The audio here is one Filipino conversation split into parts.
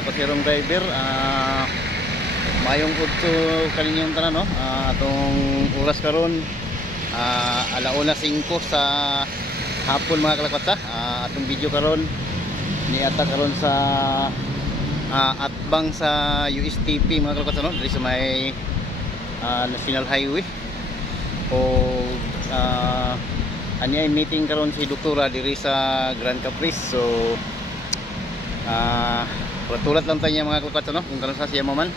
kalakot-hirong driver. Mayong udto kaninyong tanan, no? Atong oras karon alauna 5 sa hapon mga kalakot. Atong video karon niata karon sa atbang sa USTP mga kalakot, no? Diri sa may National Highway. O anya meeting karon si doktora diri sa Grand Caprice. So tulat lang tayo mga kalakot, no? Kung karon sa siya mo man.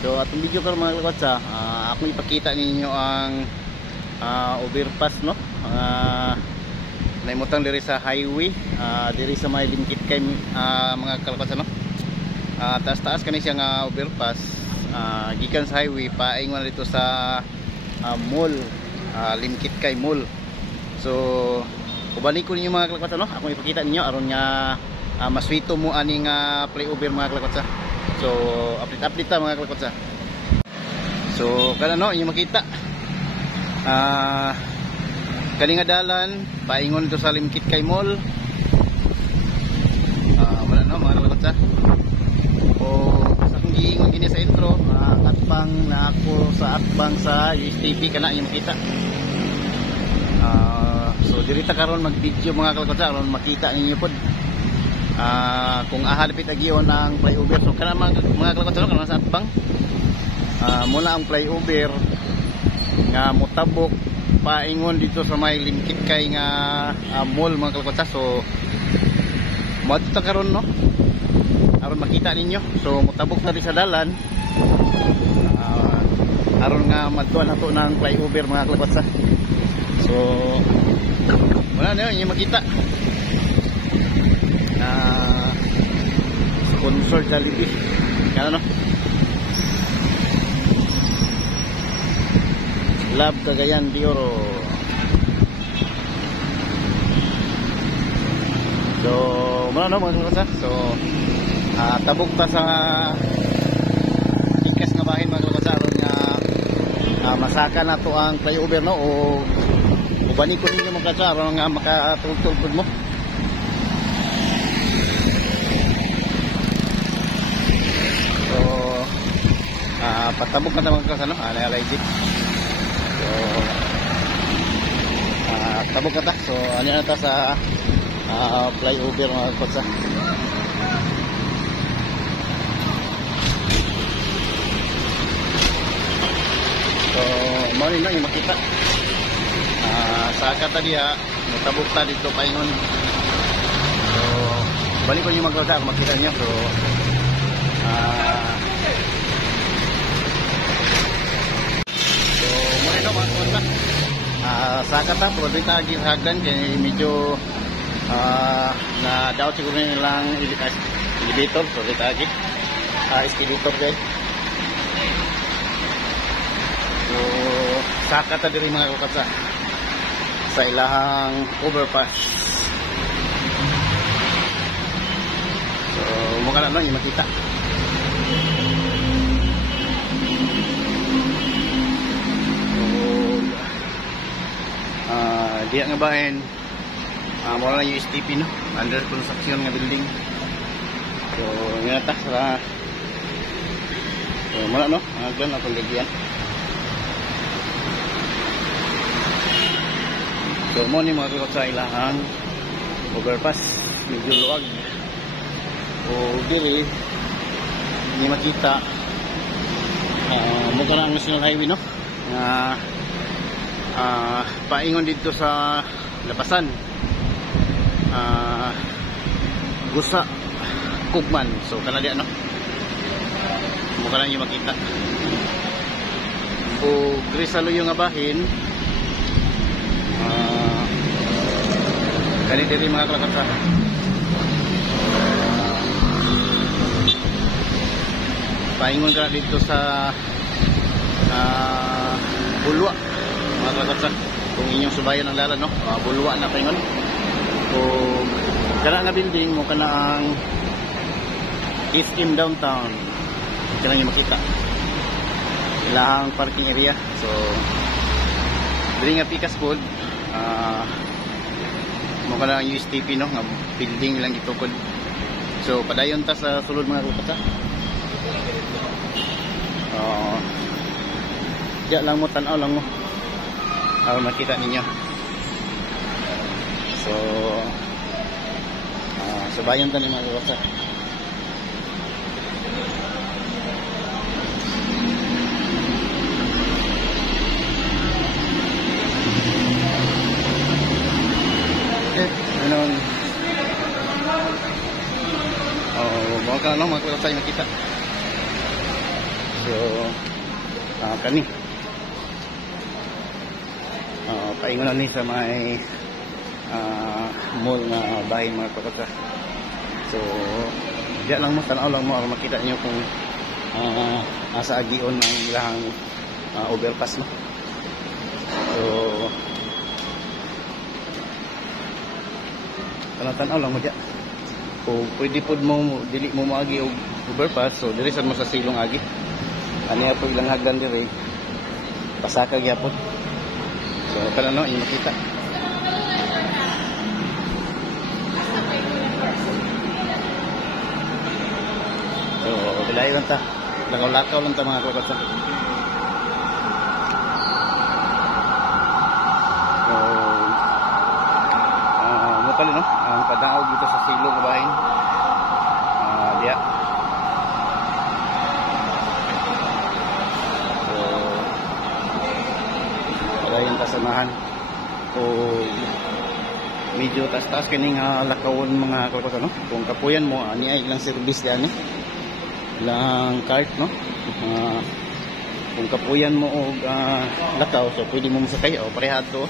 So atong video karon mga kalakot, ako ipakita ninyo ang overpass, no? Naimutang diri sa highway, diri sa may lingkit kay mga kalakot, no? Taas-taas kani siya nga overpass, gikan sa highway paingon dito sa mall, lingkit kay mall. So ubani ko ninyo mga kalakot, no? Ako ipakita ninyo aron nga maswito mo aning flyover mga kalakot. So update ta mga kalakot. So kana, no, inyo makita kani nga dalan paingon to sa lingkit kay mall. Wala, no, mga kalakot. O sa kung giingon gini sa intro, atbang na ako sa atbang sa USTP kana inyo makita. So dirita karon mag video mga kalakot aron makita ninyo pod kung ahalipit agyon ang flyover. So kana mga kalakot, kana sa atbang muna ang flyover nga motabok paingon dito sa may lingkit kay nga mall mga kalakot. So moadto karon, no, aron makita ninyo. So motabok na di sa dalan aron nga madtuan nato ng flyover mga kalakot. So wala na yun, yung makita sponsor Jollibee kaya, no? Love Cagayan de Oro. So wala, no, mga kalakot. So tabok ta sa ikas nga bahin mga kalakot aron nga masaka na to ang flyover, no? O ubani ko ninyo mga kalakot aron nga makatultulpod mo. So patabok na mga kalakot, no? Legit. So tabok na ta. So ano na ta sa flyover mga kalakot. So mali na yung makita sa kata dia mutabok ta dito paingon. So balik ko yung magkausa kung makita niyo. So mali na mga kalakot. Sa kata pwede tagi hagdan kaya medyo na daw siguro nilang elevator. So dito tagi escalator guys. So saka ta diri mga kalakot sa ilahang overpass. So mukha na lang yung makita. So diya nga bahin mula na yung USTP, no? Under construction nga building. So nga ta sa so mula, no? Aglan akong lagyan. So mo ni mga kalakot sa ilahang overpass, medyo luwag. O diri ni makita mukha na ang National Highway, no? Paingon dito sa lapasan Gusa Kugman. So kana diya, no? Mukha lang yung makita. O Grisalo yung abahin kani diri mga kalakot. Paingon ka dito sa Bulwa mga kalakot. Kung inyong subayan ang dalan, no? Bulwa na paingon. Kung kana nga building mo kana ang East End Downtown, kana yung makita ilahang parking area. So diri nga pikas pod mo kana ang USTP, no, nga building lang gitukod. So padayon ta sa sulod mga kalapatsa. Diya lang mo, tanaw lang mo para makita ninyo. So subayon ta ni mga kalapatsa. Baka lang mga kalapatsa makita. So kani paingon na ni sa may mall na bahay mga kalapatsa. So diya lang mo, tanaw lang mo para makita niyo kung asa agion ng ilang overpass no. So tanaw lang mo diya. Kung pwede po mo dili mo maagi og overpass, so diri sad mo sa silong agi. Ani po ilang hagdan diri. Pasaka gyapon. So kana no imo makita. So bilay lang ta. Lakaw-lakaw lang ta mga kalapatsa. So mukali no, ang padaog dito sa silong bahin. Diya. So padayon kasamahan o medyo taas-taas kining lakawon mga kalapatsa no. Kung kapuyan mo ani ay ilang service diyan eh. Ilang cart no. Kung kapuyan mo og lakaw, so pwede mo masakay o pareha to.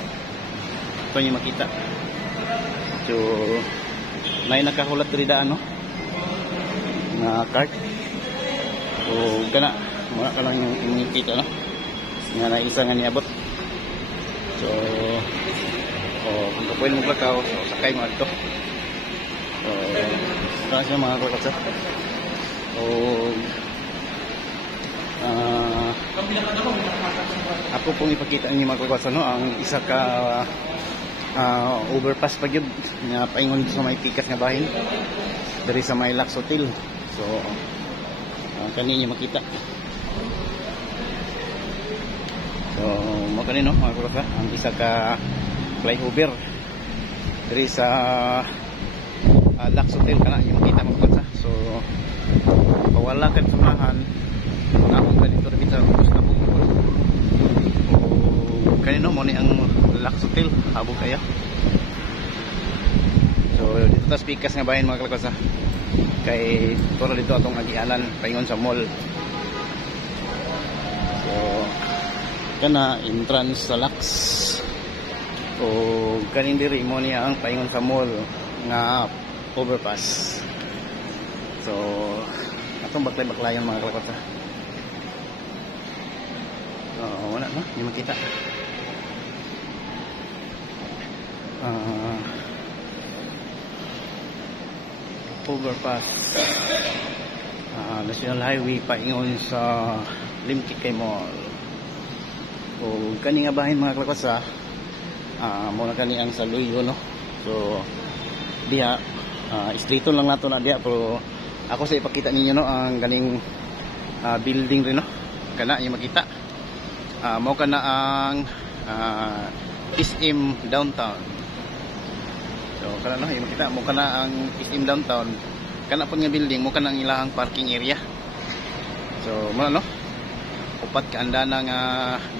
Ito niyo makita. So may nakahulat diri daan no na cart. So kana muna ka lang yung imikita no nga na isa nga niabot. So kung kapuyan mo lakaw, so sakay mo adto. So kana siya mga kalapatsa. So ako pong ipakita niyo mga kalapatsa no ang isa ka overpass pa gyud nga paingon sa may pikas nga bahin diri sa may Lux Hotel. So kaninyo makita. So mo kanino mga kalapatsa ang isa ka flyover diri sa Lux Hotel kana inyo makita mga kalapatsa. So pawala kan sunahan ako ka dito rin sa gusto na po. Kanino mo ni ang Lux Hotel habog kaya. So dito ta pikas nga bahin mga kalapatsa. Kay toro dito atong agianan paingon sa mall. So kana entrance sa Lux. O kanin diri mo niya ang paingon sa mall nga overpass. So atong baklay-baklayan mga kalapatsa. Wala no, hindi makita. Overpass National Highway paingon sa Limkikay Mall. O kani nga bahin mga kalapatsa muna kani ang Saluyo no. So diha istrito lang nato na diha, pero ako sa ipakita ninyo no ang ganing building rin no. Kana yung makita mao kana ang SM Downtown. So kana no yung makita mo kana ang SM Downtown. Kana pud nga building mo kana ang ilahang parking area. So mo no upat ka anda ng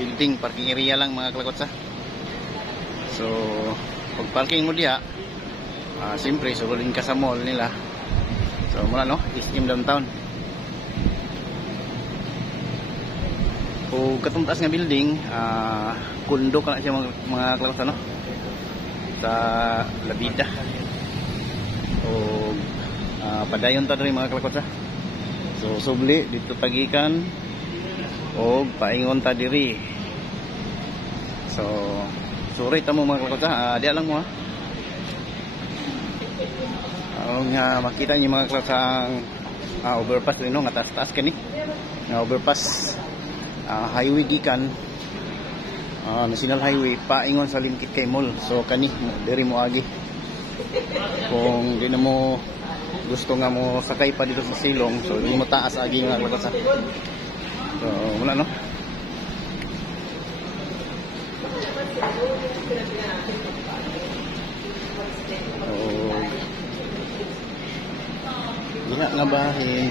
building parking area lang mga kalapatsa. So pag parking mo diha siyempre sulodin ka sa mall nila. So mula no SM Downtown. O katong taas nga building kundo ka na siya mga kalapatsa no sa Labida. O padayon ta diri mga kalapatsa. So subli dito pagikan o paingon ta diri. So sorry ta mo mga kalapatsa, diya lang mo nga makita niyo mga kalapatsa ang overpass din no nga taas-taas kani nga overpass highway gikan National Highway paingon sa Limkikay Mall. So kani diri mo agi kung di na mo gusto nga mo sakay pa dito sa silong, so hindi mo taas agi nga kalakot sa. So wala no. Diha nga bahin.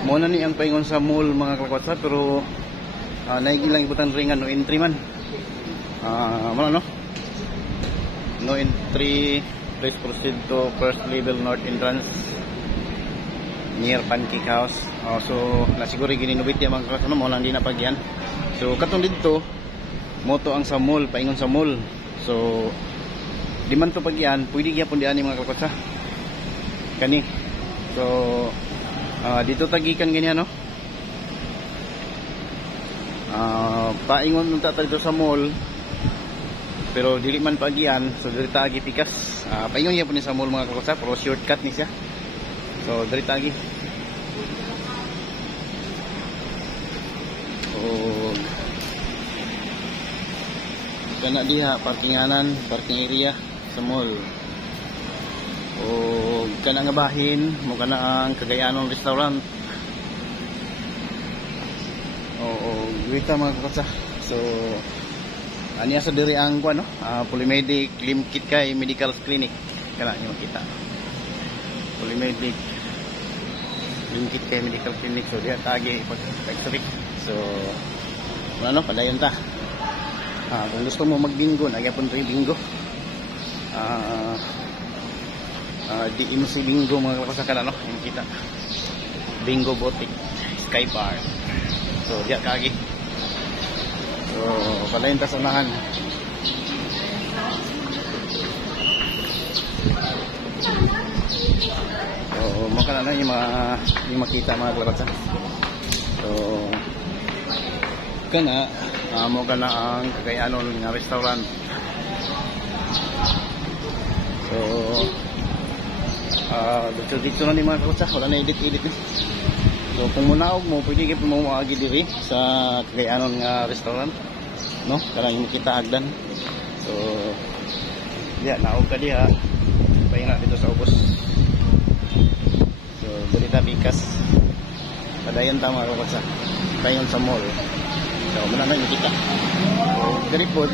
Muna ni ang paingon sa mall mga kalakot, pero naigilang ibutan ringan no entry man. Wala no. No entry, please proceed to first level north entrance near Pancake House. So nasiguro gininubit ya mga kalakot, mo lang di na pagyan. So katong dito moto ang sa mall, paingon sa mall. So di man to pagyan, pwede gyapon di ani mga kalakot sa kani. So dito tagikan ganyan no. Paingon nunta ta dito sa mall, pero dili man pagyan, so diri tagi pikas. Paingon gyapon ni sa mall mga kalakot sa, pero shortcut ni siya. So diri tagi. Oh, kana diha parkinganan, parking area sa mall. O kana nga bahin mo kana ang Cagayanon restaurant. O wita mga kakotsa. So aniya sa diri ang kuan no, Polymedic Limkit kay Medical Clinic kana niyo makita. Polymedic Limkit kay Medical Clinic, so diha tagi pag x-ray. So ano padayon ta. Kung gusto mo magbingo, nagyapon rin bingo. Di imo si bingo mga kapasakala no, yung kita. Bingo Boutique, Sky Bar. So diya kagi. So padayon ta sa unahan. So makala na yung makita mga kapasa. So kana mo kana ang Cagayanon nga restaurant. So dito na ni mga kakotsa, wala na edit ni. So kung munaog mo, pwede kayo mo maagi diri sa Cagayanon nga restaurant no, kana yung makita hagdan. So diya naog ka diha pahinga dito sa ubos. So diri ta pikas padayon ta mga kakotsa, paingon sa mall. So muna na kita. So diri pod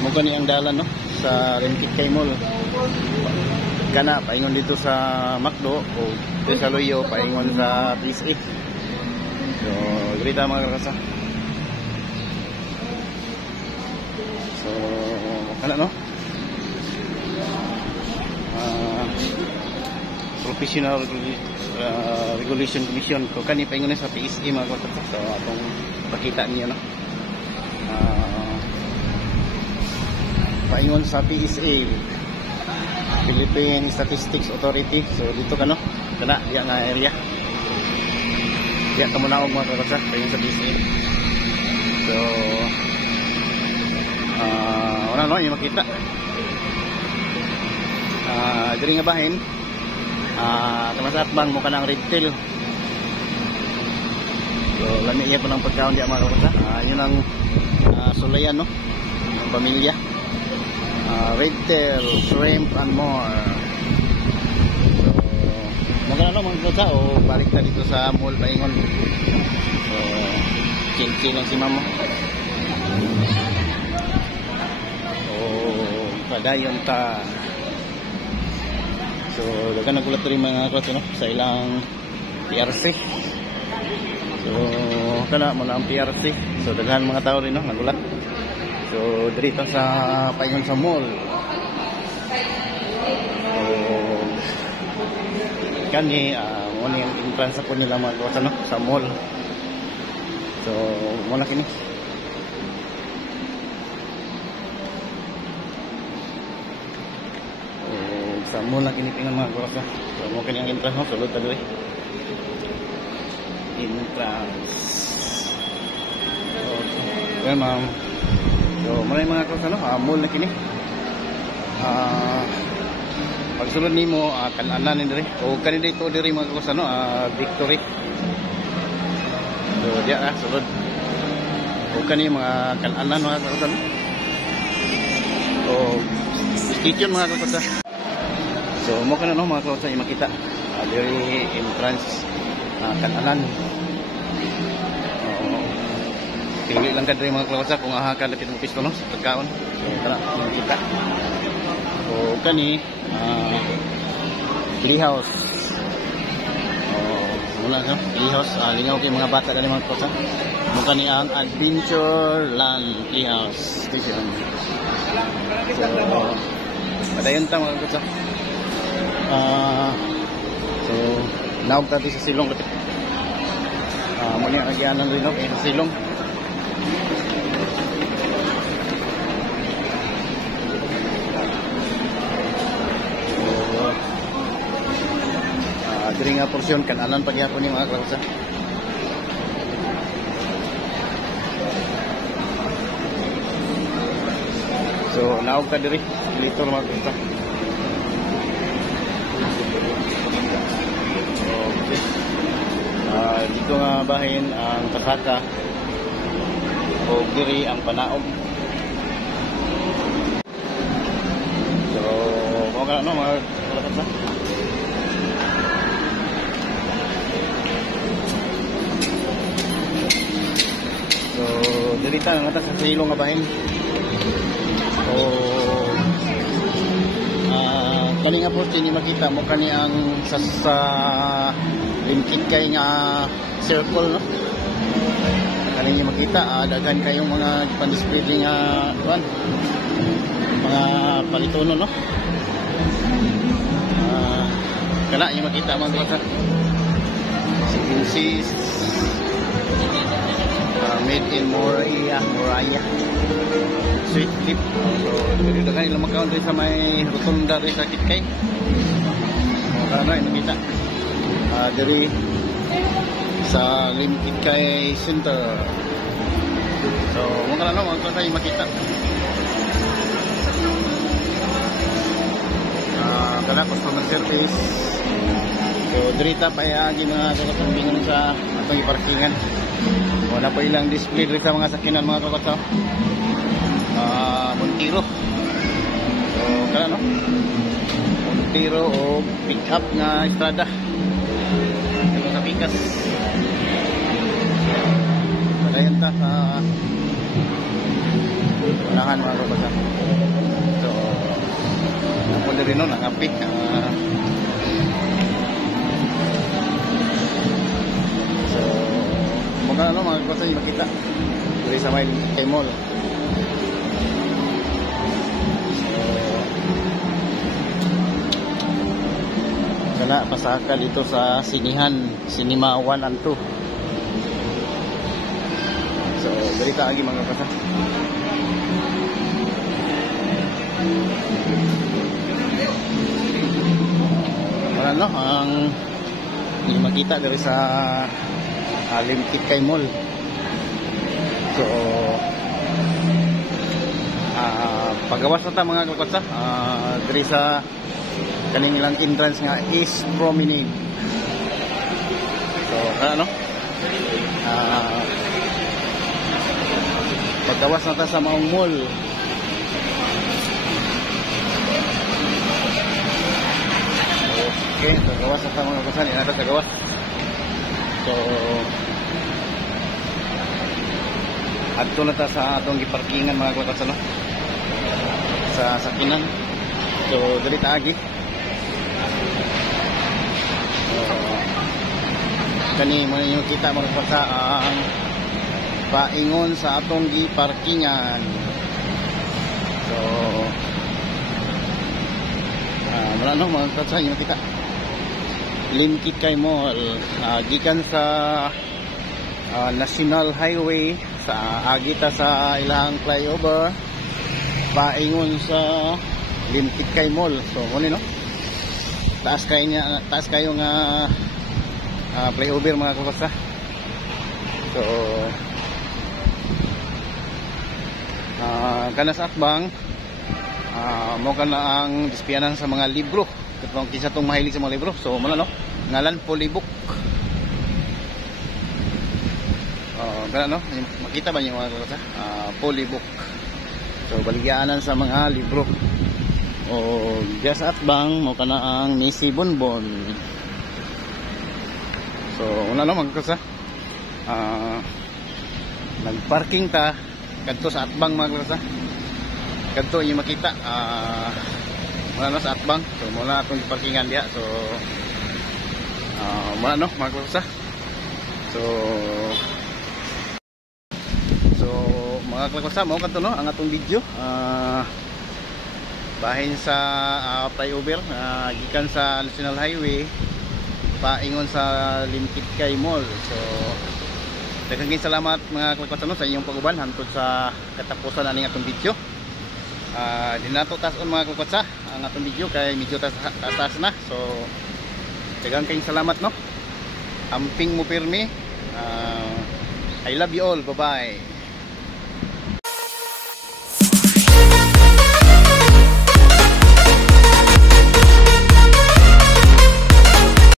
mo gani ang dalan no sa Limkit kay Mall. Kana paingon dito sa Macdo o dito sa Loyo paingon sa PSA. So diri ta mga kakasa. So kana no. Professional Regulation Commission ko kani paingon sa PSA mga kakasa. So atong pakita niyo no. Paingon sa PSA, Philippine Statistics Authority. So dito ka no, kana diya nga area. Diya ka muna og mga kakotsa, paingon sa PSA. So wala no, yung makita. Diri nga bahin, kamasat bang mo ka ng red tail. So lami iya po ng pagkaon diya mga kakotsa. Yun ang sulayan no, ng pamilya. Red tail, shrimp and more. So magana no mga kakotsa, o balik na dito sa mall paingon. So chill lang si mama. So padayon ta. So dagan nagulat rin mga kakotsa no, sa ilang PRC. So kana mo na ang PRC. So daghan mga tao rin no, nagulat. So dito sa paingon sa mall. So kani mo ni ang entrance po nila mga kakotsa no, sa mall. So muna kini. Sa mall na kini pingan mga kakotsa. So mo kini ang entrance no, sulod ta diri. Entrance. Okay ma'am. So maray mga kakotsa no, mall na kini. Pagsulod nimo kan-anan ni diri o kani dito diri mga kakotsa no, Victory. So diya sulod. O kani mga kan-anan mga kakotsa no. So stay tuned mga kalakotsa. So mo ka na no mga kalakotsa yung makita very entrance kananan. Pili lang ka rin mga kalakotsa kung ahakal lapit mo pisto no sa pagkaon. So tara makita. So kani playhouse. Mula sa playhouse, lingaw kay mga bata dali mga kalakotsa. Mukha ni ang Adventureland Playhouse Station. So padayon ta mga kalakotsa. So naog tati sa silong lapit. Muli ang agyanan rin no sa silong. Diri nga porsyon kananan pagyapon ni mga kalakotsa. So naog ka diri dito mga kalakotsa. Okay. Dito nga bahin ang kasaka o diri ang panaog. So mo ka no mga kalakotsa. So, dirita nga ta sa silong nga bahin. So, kani nga po tini makita mo kani ang sa limkit kay nga circle no. Kani nga makita daghan kayong mga pan-display nga kuan. Mga palitono no. Kana nga makita mga kalakotsa. Si made in Moraya Sweet Lip. So dito kanila magkaon rin sa may rotunda rin sa Kitkay. Ano ay nakita diri sa Lim Kitkay Center. So mga ano mga tayo makita kana customer service. So dirita pa agi mga kakapambingan sa atong iparkingan. Wala pa ilang display rin sa mga sakinan mga kalakotsa. Montiro. So kana no Montiro o pick up nga estrada ito sa Pikas. Padayon ta sa unahan mga kalakotsa. So napon din no nangapik mga ano mga kalakotsa yung makita dito sa may kay mall. So kana pasaka dito sa Sinihan Cinema 1 and 2. So berita lagi mga kalakotsa. Wala no ang yung makita dari sa Lim Kitkay Mall. So pagawas na ta mga kalakotsa diri sa kaning ilang entrance nga East Promenade. So ano pagawas na ta sa maong mall. Okay, pagawas na ta mga kalakotsa ni nata sa gawas. So adto na ta sa atong giparkingan mga kalakotsa no sa sakinan. So dili ta agi kani mo ninyo kita mga kalakotsa ang paingon sa atong giparkingan. So wala no mga kalakotsa yung kita Lim Kitkay Mall gikan sa National Highway sa agita sa ilang flyover paingon sa Lim Kitkay Mall. So mo no taas kayo nga flyover mga kalakotsa. So kana sa atbang mo kana ang dispianan sa mga libro katong kisa tong mahilig sa mga libro. So mo no ngalan Polybook. Kana no makita ba niyo mga kalakotsa Polybook. So baligyanan sa mga libro. O gas at bang mo kana ang Missy Bonbon. So una no magkusa. Nagparking ta kadto sa atbang mga kusa. Kadto yung makita mula na sa atbang. So mula atong parkingan diha. So mula no mga kusa. So mga klakosa mo kanto no ang atong video bahin sa flyover gikan sa National Highway paingon sa Limkit Kay Mall. So daghang salamat mga klakosa no sa inyong paguban hantod sa katapusan aning atong video. Di nato tas-on mga klakosa ang atong video kay medyo taas na. So daghang salamat no. Amping mo pirmi. I love you all. Bye bye.